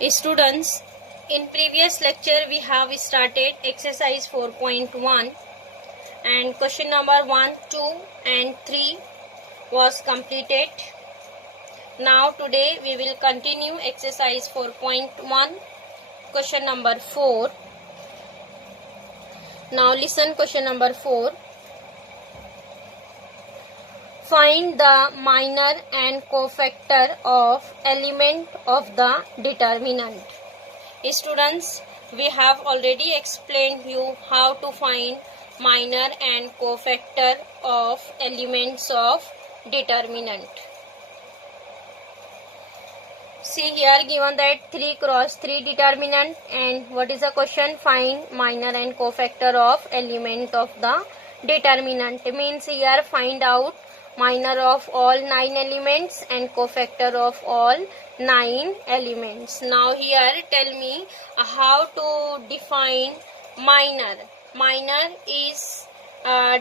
Students, in previous lecture we have started exercise 4.1 and question number 1, 2 and 3 was completed. Now today we will continue exercise 4.1 question number 4. Now listen question number 4. Find the minor and cofactor of element of the determinant. Students, we have already explained you how to find minor and cofactor of elements of determinant. See here given that 3 cross 3 determinant, and what is the question? Find minor and cofactor of element of the determinant. Means here find out minor of all 9 elements and cofactor of all 9 elements. Now here tell me how to define minor. Minor is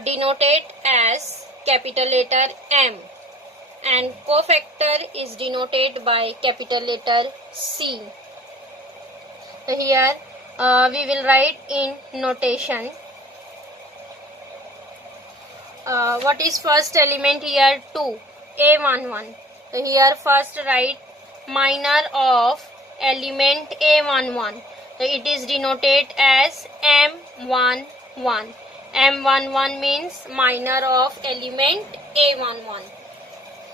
denoted as capital letter M and cofactor is denoted by capital letter C. So here we will write in notation. What is first element here? 2, A11. So here first write minor of element A11. So it is denoted as M11. M11 means minor of element A11.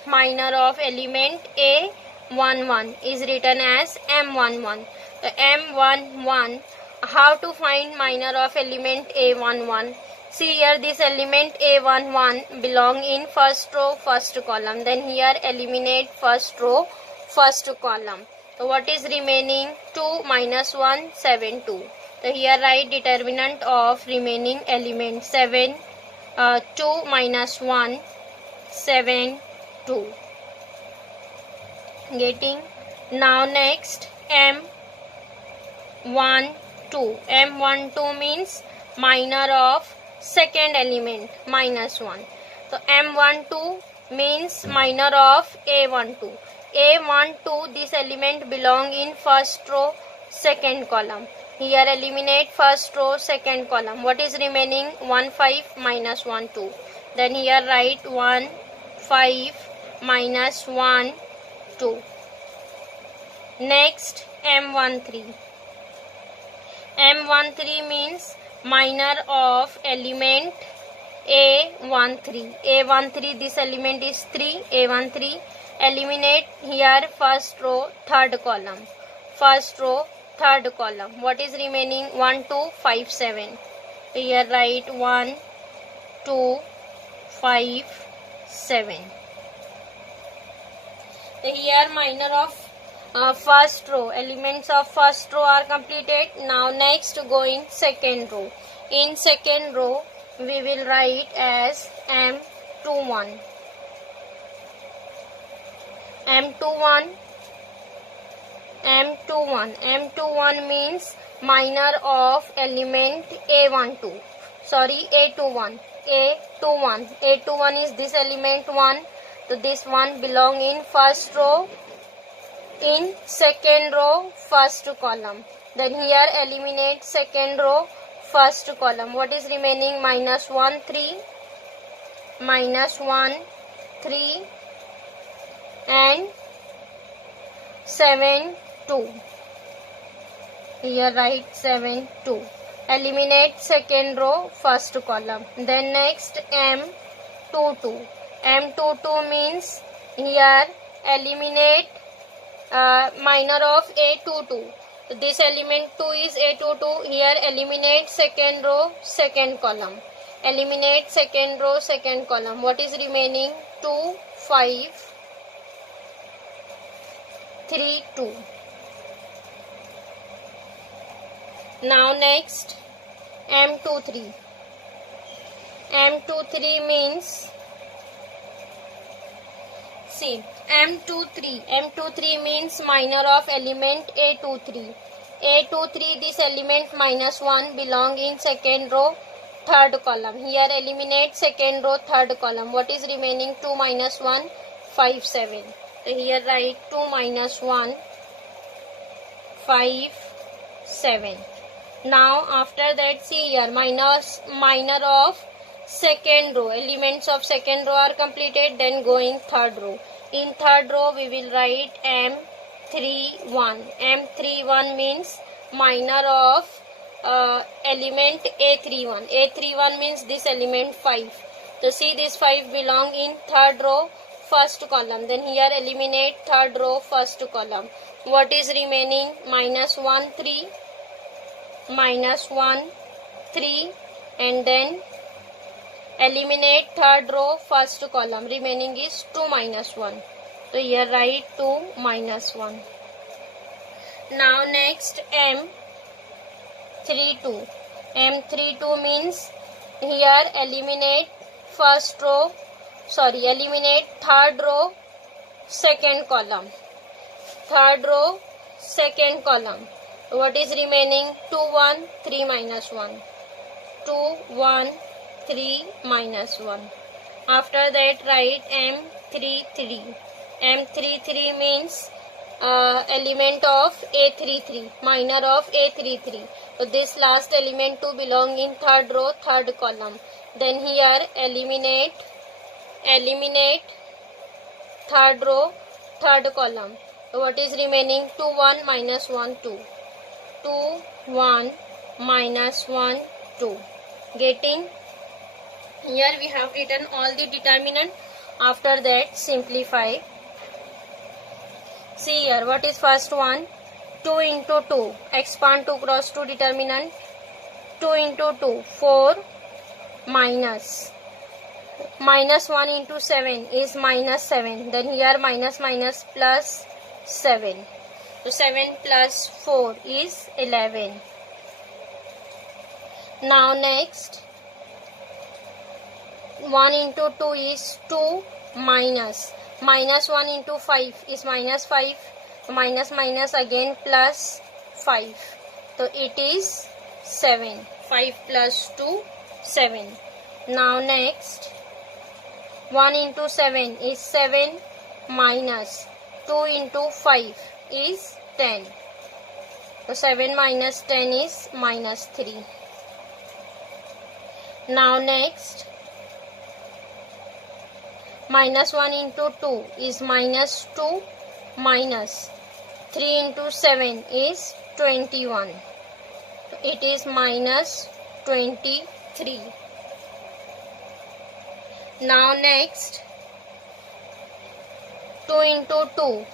Minor of element A11 is written as M11. So M11, how to find minor of element A11? See here this element A11 belong in first row, first column. Then here eliminate first row, first column. So what is remaining? 2 minus 1, 7, 2. So here write determinant of remaining element 7, 2 minus 1, 7, 2. Getting? Now next M12. M12 means minor of second element minus 1. So M12 means minor of A12. A12 this element belong in first row, second column. Here eliminate first row, second column. What is remaining? 1 5 minus 1 2. Then here write 1 5 minus 1 2. Next M13. M13 means minor of element A13. A13 this element is 3. A13 eliminate here first row, third column. First row, third column. What is remaining? 1 2 5 7. Here write 1 2 5 7. Here minor of first row, elements of first row are completed. Now next going second row. In second row we will write as M21. M21. M21 means minor of element A12. Sorry, A21. A21 is this element 1. So this one belong in first row. In second row, first column. Then here eliminate second row, first column. What is remaining? Minus 1 3, minus 1 3 and 7 2. Here write 7 2. Eliminate second row, first column. Then next M22. M22 means here eliminate minor of A22. This element 2 is A22. Here eliminate second row, second column. Eliminate second row, second column. What is remaining? 2 5 3 2. Now next M23. M23 means, see, M23 means minor of element A23. A23 this element minus 1 belong in second row, third column. Here eliminate second row, third column. What is remaining? 2 minus 1, 5 7. So here write 2 minus 1, 5, 7. Now after that, see here, minor of second row. Elements of second row are completed. Then go in third row. In third row we will write M31. M31 means minor of element A31. A31 means this element 5. So see, this 5 belong in third row first column. Then here eliminate third row first column. What is remaining? Minus 1, 3, minus 1, 3, and then eliminate third row first column. Remaining is 2 minus 1. So here write 2 minus 1. Now next M32. M32 means here eliminate eliminate third row second column. Third row second column. What is remaining? 2, 1, 3 minus 1. 2, 1, 3 minus 1. After that write M33. M33 means element of A33, minor of A33. So this last element to belong in third row third column. Then here eliminate third row third column. So what is remaining? 2, 1 minus 1, 2. 2, 1 minus 1, 2. Getting? Here we have written all the determinant. After that simplify. See here, what is first one? 2 into 2. Expand 2 cross 2 determinant. 2 into 2. 4 minus 1 into 7 is minus 7. Then here minus plus 7. So 7 plus 4 is 11. Now next 1 into 2 is 2 minus 1 into 5 is minus 5. Minus again plus 5. So it is 7. 5 plus 2, 7. Now next 1 into 7 is 7 minus 2 into 5 is 10. So 7 minus 10 is minus 3. Now next minus 1 into 2 is minus 2 minus 3 into 7 is 21. It is minus 23. Now next 2 into 2.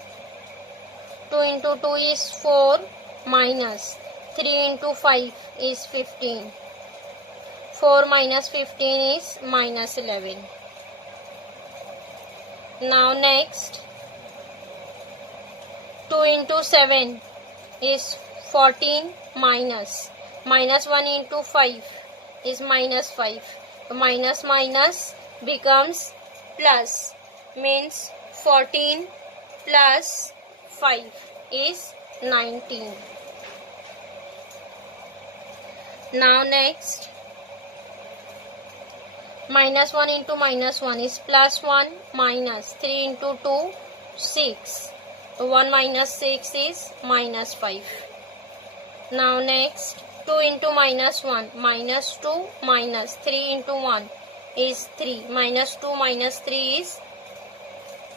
2 into 2 is 4 minus 3 into 5 is 15. 4 minus 15 is minus 11. Now next 2 into 7 is 14 minus 1 into 5 is minus 5. Minus becomes plus, means 14 plus 5 is 19. Now next minus 1 into minus 1 is plus 1 minus 3 into 2 6. 1 minus 6 is minus 5. Now next 2 into minus 1 minus 2 minus 3 into 1 is 3. Minus 2 minus 3 is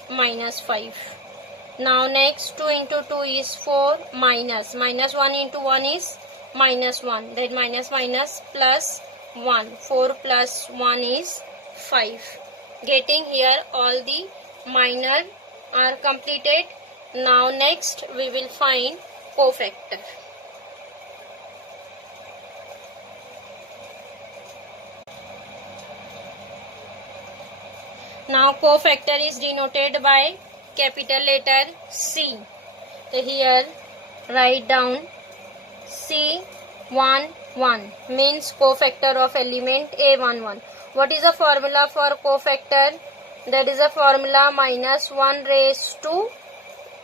minus 5. Now next 2 into 2 is 4 minus 1 into 1 is minus 1. Then minus plus 1. 4 plus 1 is 5. Getting here all the minor are completed. Now next we will find cofactor. Now cofactor is denoted by capital letter C. So here write down C11 means cofactor of element A11. What is the formula for cofactor? That is a formula minus 1 raised to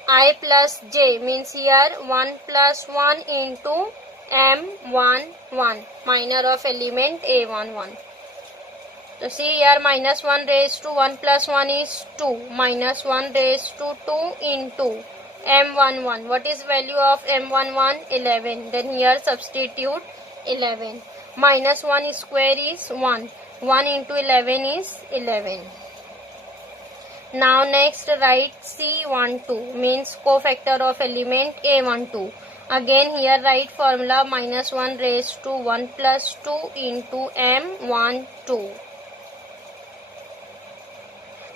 I plus j, means here 1 plus 1 into M11, minor of element A11. So see here minus 1 raised to 1 plus 1 is 2, minus 1 raised to 2 into M11. What is value of M11? 11. Then here substitute 11. Minus 1 square is 1. 1 into 11 is 11. Now next write C12 means cofactor of element A12. Again here write formula minus 1 raised to 1 plus 2 into M12.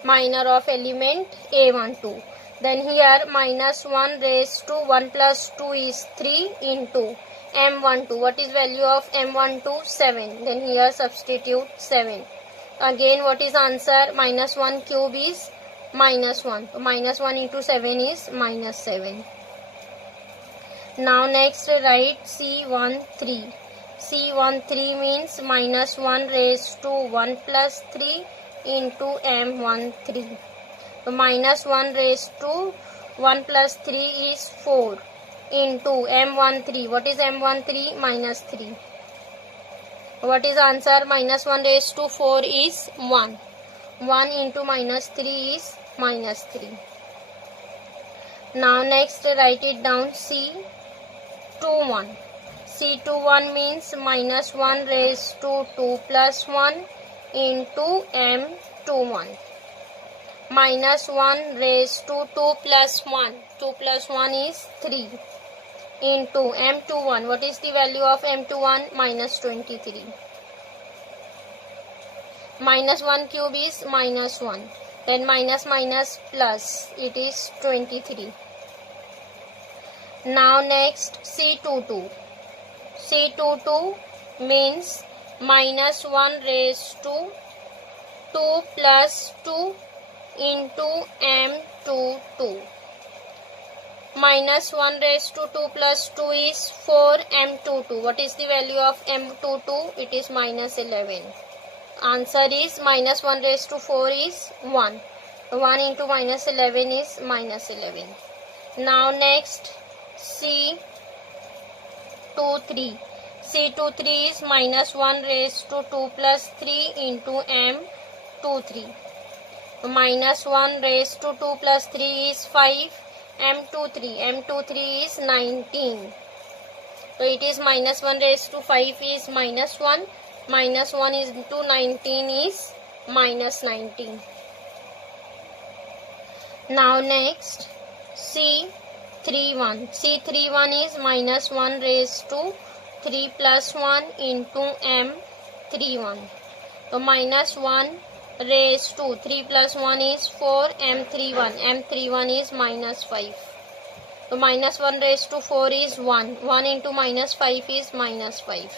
Minor of element A12. Then here minus 1 raised to 1 plus 2 is 3 into M12. What is value of M12? 7. Then here substitute 7. Again what is answer? Minus 1 cube is minus 1. So minus 1 into 7 is minus 7. Now next write C13. C13 means minus 1 raised to 1 plus 3 into M13. So minus 1 raised to 1 plus 3 is 4 into M13. What is M13? Minus 3. What is answer? Minus 1 raised to 4 is 1. 1 into minus 3 is minus 3. Now next write it down C21. C21 means minus 1 raised to 2 plus 1 into M21. Minus 1 raised to 2 plus 1. 2 plus 1 is 3 into M21. What is the value of M21? Minus 23. Minus 1 cube is minus 1. Then minus minus plus. It is 23. Now next C22. C22 means minus 1 raised to 2 plus 2 into M22. Minus 1 raised to 2 plus 2 is 4 M22. What is the value of M22? It is minus 11. Answer is minus 1 raised to 4 is 1. 1 into minus 11 is minus 11. Now next C23. C23 is minus 1 raised to 2 plus 3 into M23. Minus 1 raised to 2 plus 3 is 5 M23. M23 is 19. So it is minus 1 raised to 5 is minus 1. Minus 1 is into 19 is minus 19. Now next C31. C31 is minus 1 raised to 3 plus 1 into M31. So minus 1 raised to 3 plus 1 is 4 M31. M31 is minus 5. So minus 1 raised to 4 is 1. 1 into minus 5 is minus 5.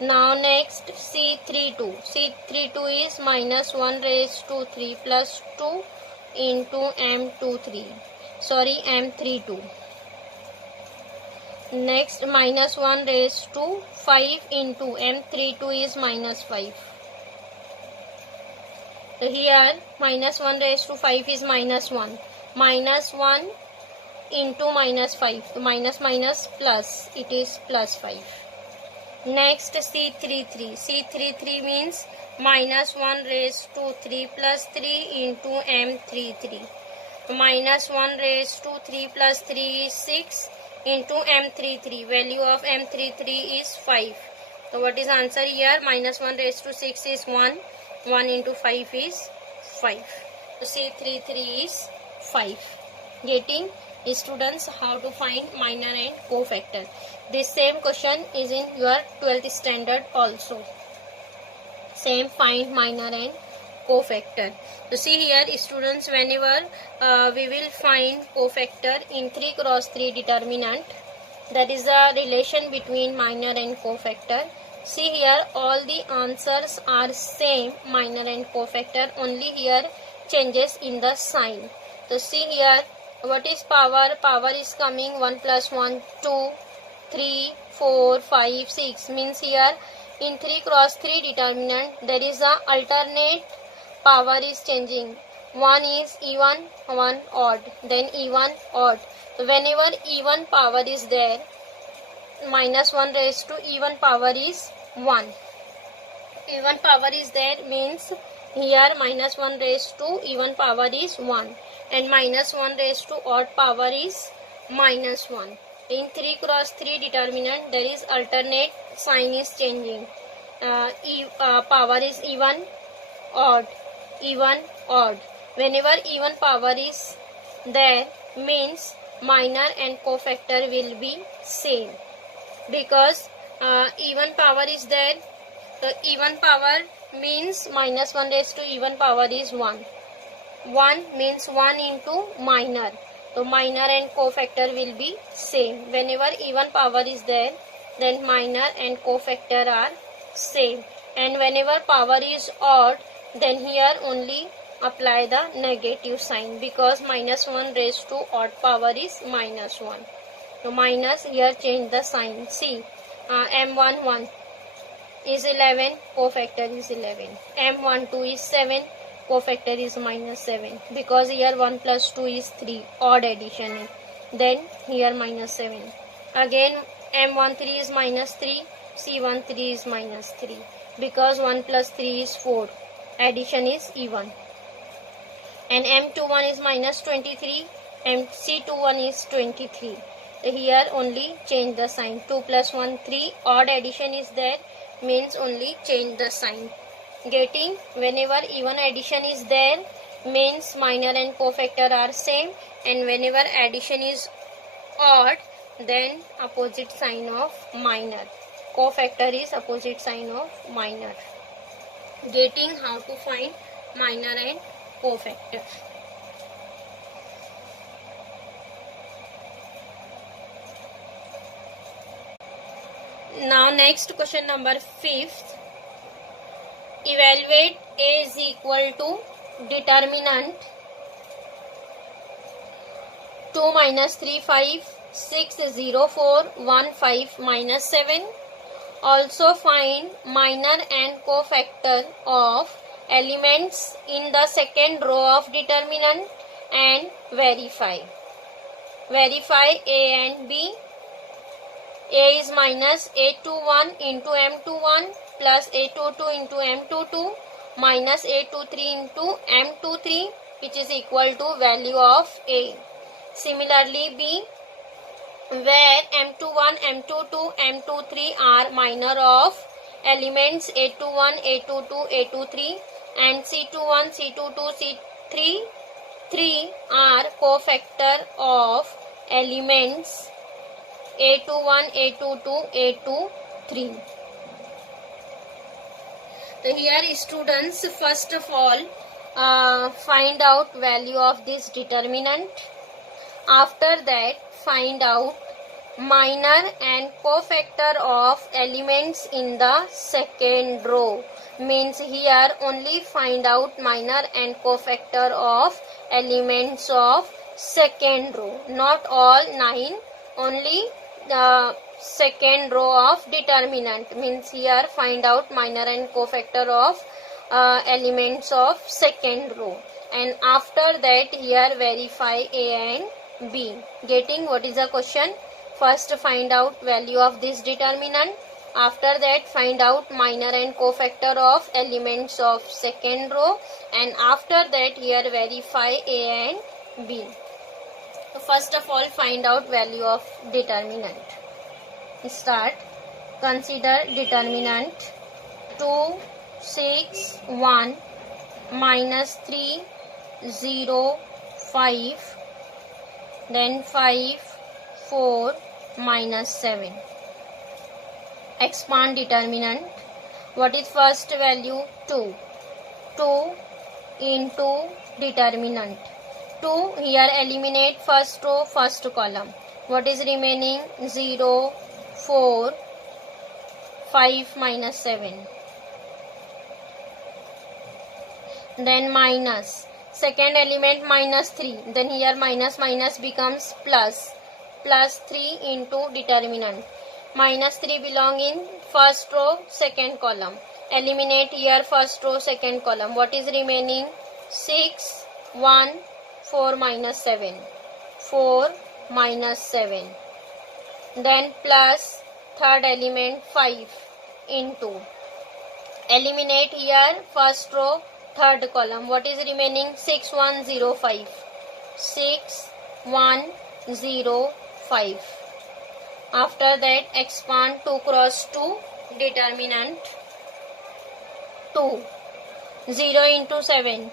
Now next C32. C32 is minus 1 raised to 3 plus 2 into M32. Next minus 1 raised to 5 into M32 is minus 5. So here minus 1 raised to 5 is minus 1. Minus 1 into minus 5. So minus minus plus. It is plus 5. Next C33. C33 means minus 1 raised to 3 plus 3 into M33. Minus 1 raised to 3 plus 3 is 6 into M33. Value of M33 is 5. So what is answer here? Minus 1 raised to 6 is 1. 1 into 5 is 5. So C33 is 5. Getting students how to find minor and cofactor. This same question is in your 12th standard also. Same find minor and cofactor. So see here students, whenever we will find cofactor in 3 cross 3 determinant, that is the relation between minor and cofactor. See here all the answers are same, minor and cofactor, only here changes in the sign. So see here what is power? Power is coming 1 plus 1, 2, 3, 4, 5, 6 means here in 3 cross 3 determinant there is a alternate power is changing. One is even, one odd, then even, odd. So whenever even power is there, minus 1 raised to even power is 1. Even power is there means Here minus 1 raised to even power is 1 and minus 1 raised to odd power is minus 1. In 3 cross 3 determinant there is alternate sign is changing. Power is even, odd, even, odd. Whenever even power is there means minor and cofactor will be same, because even power is there. So even power means minus 1 raised to even power is 1. 1 means 1 into minor. So minor and cofactor will be same. Whenever even power is there, then minor and cofactor are same. And whenever power is odd, then here only apply the negative sign, because minus 1 raised to odd power is minus 1. So minus, here change the sign. See, M11 is 11, cofactor is 11. M12 is 7, cofactor is minus 7, because here 1 plus 2 is 3, odd addition. Then here minus 7. Again M13 is minus 3, C13 is minus 3, because 1 plus 3 is 4, addition is even. And M21 is minus 23, and C21 is 23. So here only change the sign. 2 plus 1, 3, odd addition is there, means only change the sign. Getting? Whenever even addition is there means minor and cofactor are same, and whenever addition is odd, then opposite sign of minor. Cofactor is opposite sign of minor. Getting how to find minor and cofactor. Now next question number 5th. Evaluate A is equal to determinant 2 minus 3 5 6 0 4 1 5 minus 7. Also find minor and cofactor of elements in the second row of determinant and verify. Verify A and B. A is minus A21 into M21 plus A22 into M22 minus A23 into M23, which is equal to value of A. Similarly B, where M21, M22, M23 are minor of elements A21, A22, A23 and C21, C22, C33 are cofactor of elements A21, A22, A23. So here students, first of all find out value of this determinant. After that find out minor and cofactor of elements in the second row. Means here only find out minor and cofactor of elements of second row. Not all 9, only the second row of determinant. Means here find out minor and cofactor of elements of second row, and after that here verify A and B. Getting? What is the question? First find out value of this determinant, after that find out minor and cofactor of elements of second row, and after that here verify A and B. So first of all find out value of determinant. Start. Consider determinant 2, 6, 1 minus 3, 0, 5, then 5, 4 minus 7. Expand determinant. What is first value? 2. 2 into determinant. 2, here eliminate first row, first column. What is remaining? 0, 4, 5 minus 7. Then minus. Second element minus 3. Then here minus minus becomes plus. Plus 3 into determinant. Minus 3 belong in first row, second column. Eliminate here first row, second column. What is remaining? 6, 1, 4 minus 7. 4 minus 7. Then plus third element 5 into. Eliminate here first row, third column. What is remaining? 6105. 6105. After that, expand 2 cross 2, determinant 2. 0 into 7.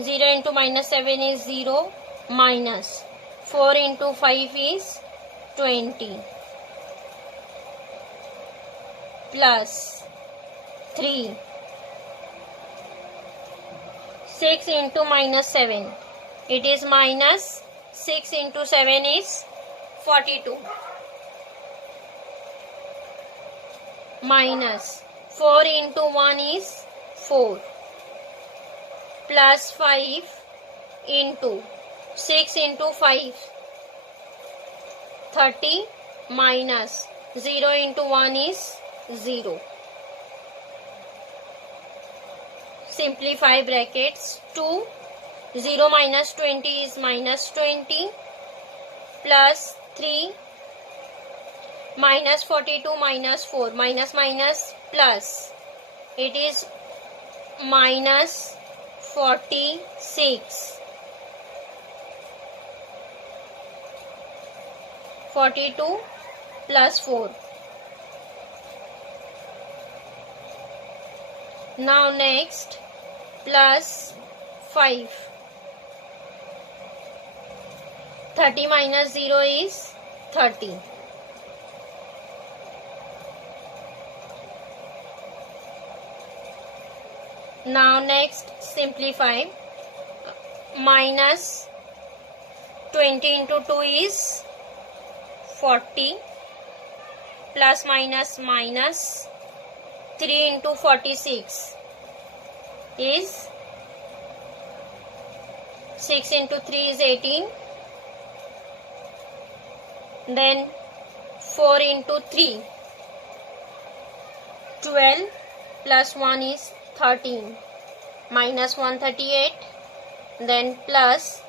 0 into minus 7 is 0, minus 4 into 5 is 20, plus 3. 6 into minus 7. It is minus 6 into 7 is 42. Minus 4 into 1 is 4. Plus 5 into 6 into 5. 30, minus 0 into 1 is 0. Simplify brackets. 2, 0 minus 20 is minus 20, plus 3, minus 42 minus 4, minus minus plus, it is minus 46. 42 plus 4. Now next, plus 5. 30 minus 0 is 30. Now next, simplify. Minus 20 into 2 is 40. Plus minus minus 3 into 46 is 6 into 3 is 18. Then 4 into 3, 12, plus 1 is 13, minus 138, then plus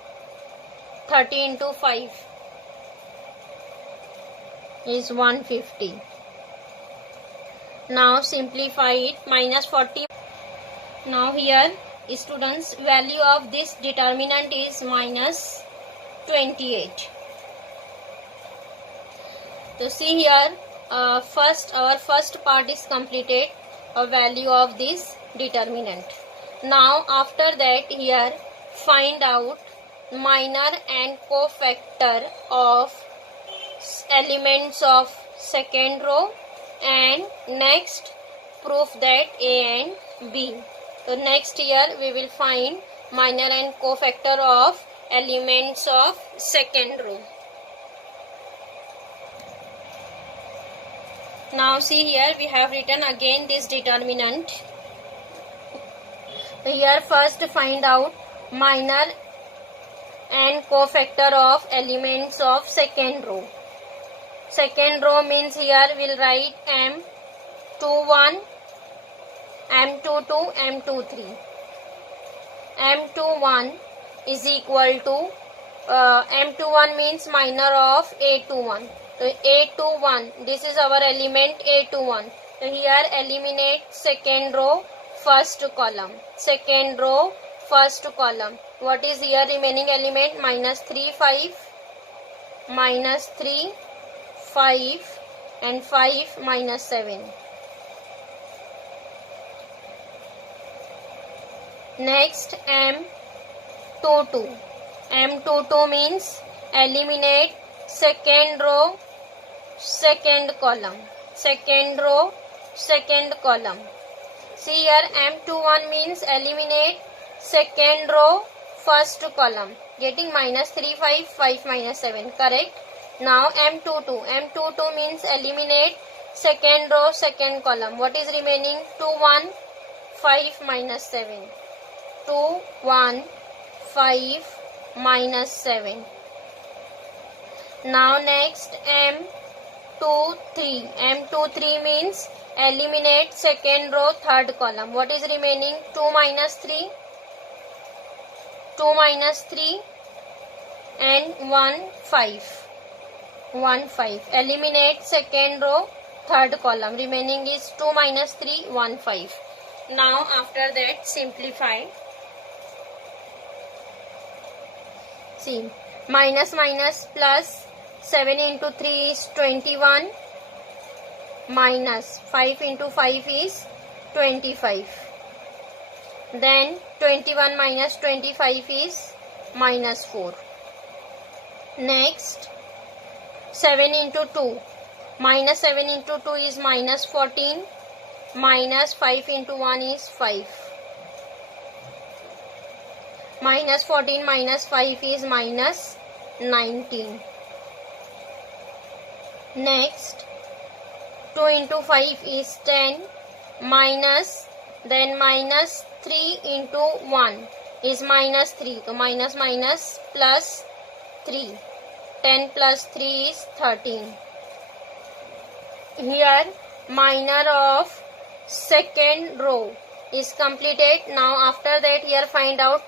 30 into 5 is 150. Now simplify it. Minus 40. Now here, students, value of this determinant is minus 28. So see here, our first part is completed, a value of this determinant. Now after that, here find out minor and cofactor of elements of second row, and next proof that A and B. So next here we will find minor and cofactor of elements of second row. Now see here, we have written again this determinant. Here first find out minor and cofactor of elements of second row. Second row means here we'll write M21, M22, M23. M21 is equal to M21 means minor of A21. So A21, this is our element A21. So here eliminate second row, first column. Second row, first column. What is here remaining element? Minus 3, 5, minus 3, 5, and 5 minus 7. Next M22. M22 means eliminate second row, second column. Second row, second column. See here M21 means eliminate second row, first column. Getting minus 3, 5, 5 minus 7. Correct. Now M22. M22 means eliminate second row, second column. What is remaining? 2, 1, 5 minus 7. 2, 1, 5 minus 7. Now next M23. M23 means eliminate second row, third column. What is remaining? 2 minus 3. 2 minus 3 and 1, 5. 1, 5. Eliminate second row, third column. Remaining is 2 minus 3, 1, 5. Now after that simplify. See, minus minus plus 7 into 3 is 21, minus 5 into 5 is 25. Then 21 minus 25 is minus 4. Next, 7 into 2. Minus 7 into 2 is minus 14. Minus 5 into 1 is 5. Minus 14 minus 5 is minus 19. Next, 2 into 5 is 10. Minus, then minus 3 into 1 is minus 3. So minus minus plus 3. 10 plus 3 is 13. Here minor of second row is completed. Now after that here find out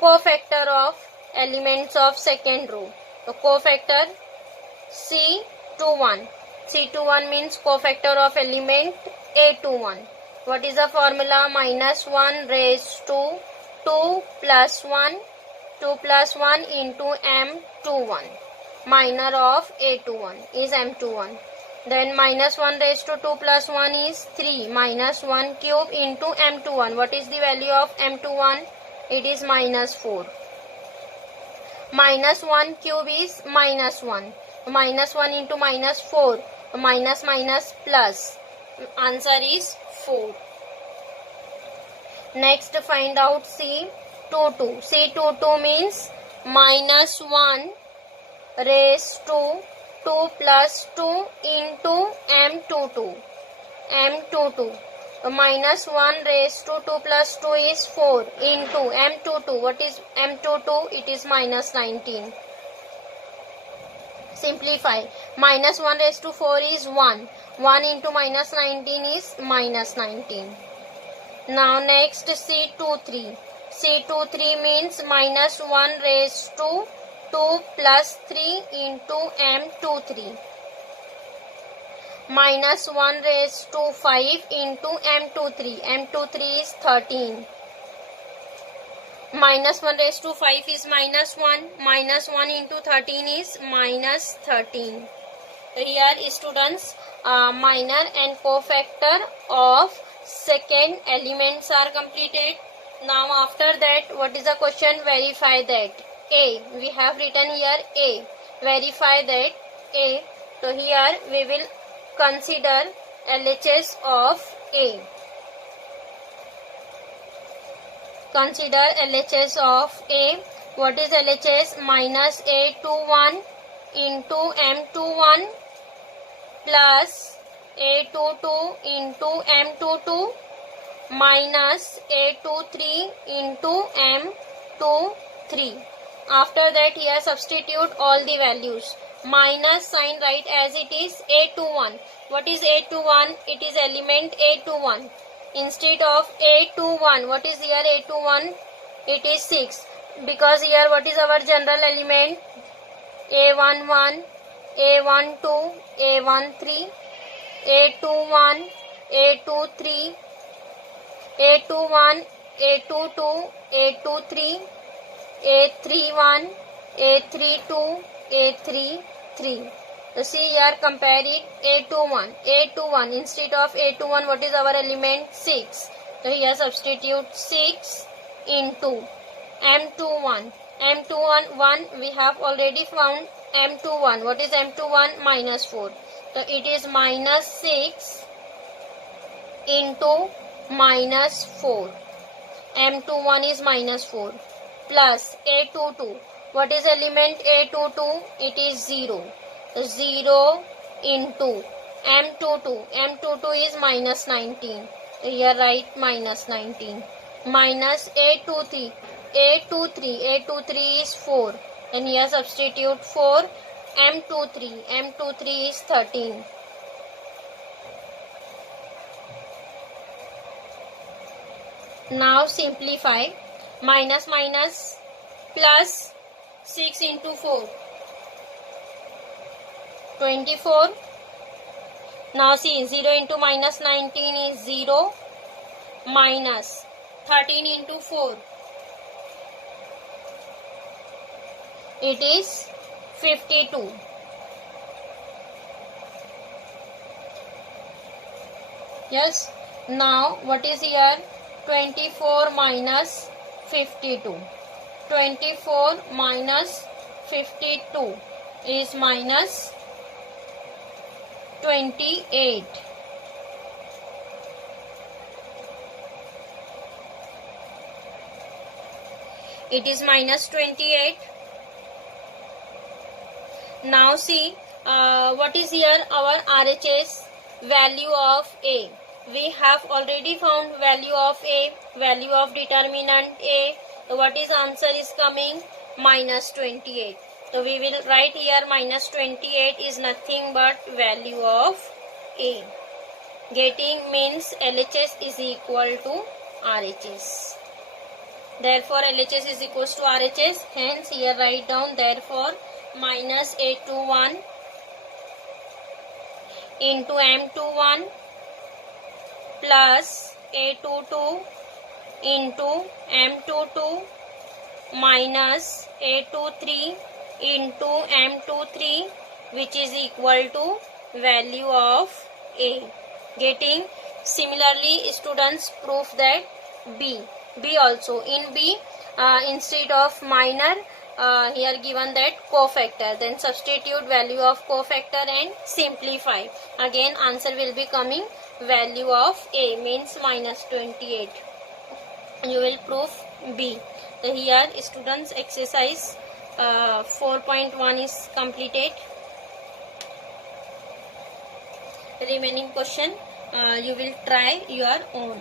cofactor of elements of second row. So cofactor C21. C21 means cofactor of element A21. What is the formula? Minus 1 raised to 2 plus 1. 2 plus 1 into M21. Minor of A21 is M21. Then minus 1 raised to 2 plus 1 is 3. Minus 1 cube into M21. What is the value of M21? It is minus 4. Minus 1 cube is minus 1. Minus 1 into minus 4. Minus minus plus. Answer is 4. Next find out C22. C22 means minus 1 raised to 2 plus 2 into M22. M22. Minus 1 raised to 2 plus 2 is 4 into M22. What is M22? It is minus 19. Simplify. Minus 1 raised to 4 is 1. 1 into minus 19 is minus 19. Now next C23. C23 means minus 1 raised to 2 plus 3 into M23. Minus 1 raised to 5 into M23. M23 is 13. Minus 1 raised to 5 is minus 1. Minus 1 into 13 is minus 13. Here students, minor and cofactor of second elements are completed. Now after that, what is the question? Verify that. A. We have written here A. Verify that A. So here we will consider LHS of A. Consider LHS of A. What is LHS? Minus A21 into M21 plus A22 into M22 minus A23 into M23. After that here substitute all the values. Minus sign write as it is A21. What is A21? It is element A21. Instead of A21, what is here A21? It is 6. Because here what is our general element? A11, A12, A13, A21, A23, A21, A22, A23, A31, A32, A33. So see here, compare it. A21, A21 instead of A21, what is our element? 6. So here substitute 6 into M21. M21 1 we have already found. M21. What is M21? Minus 4. So it is minus 6 into minus 4. M21 is minus 4 plus A22. What is element A22? It is 0. 0 into M22. M22 is minus 19. Here write minus 19. Minus A23. A23 is 4. And here substitute 4. M23. M23 is 13. Now simplify. Minus minus plus 6 into 4. 24. Now see, 0 into minus 19 is 0. Minus 13 into 4. it is 52. Yes. Now what is here? 24 minus 52. 24 minus 52 is minus 28. It is minus 28. Now see what is here our RHS value of A. We have already found value of A, value of determinant A. So what is answer is coming? Minus 28. So we will write here minus 28 is nothing but value of A. Getting means LHS is equal to RHS. Therefore LHS is equals to RHS. Hence here write down therefore minus A21 into M21 plus A22 into M22 minus A23 into M23, which is equal to value of A. Getting similarly students prove that B also. In B instead of minor here given that cofactor, then substitute value of cofactor and simplify. Again answer will be coming value of A means minus 28. You will prove B. So here students exercise 4.1 is completed. Remaining question you will try your own.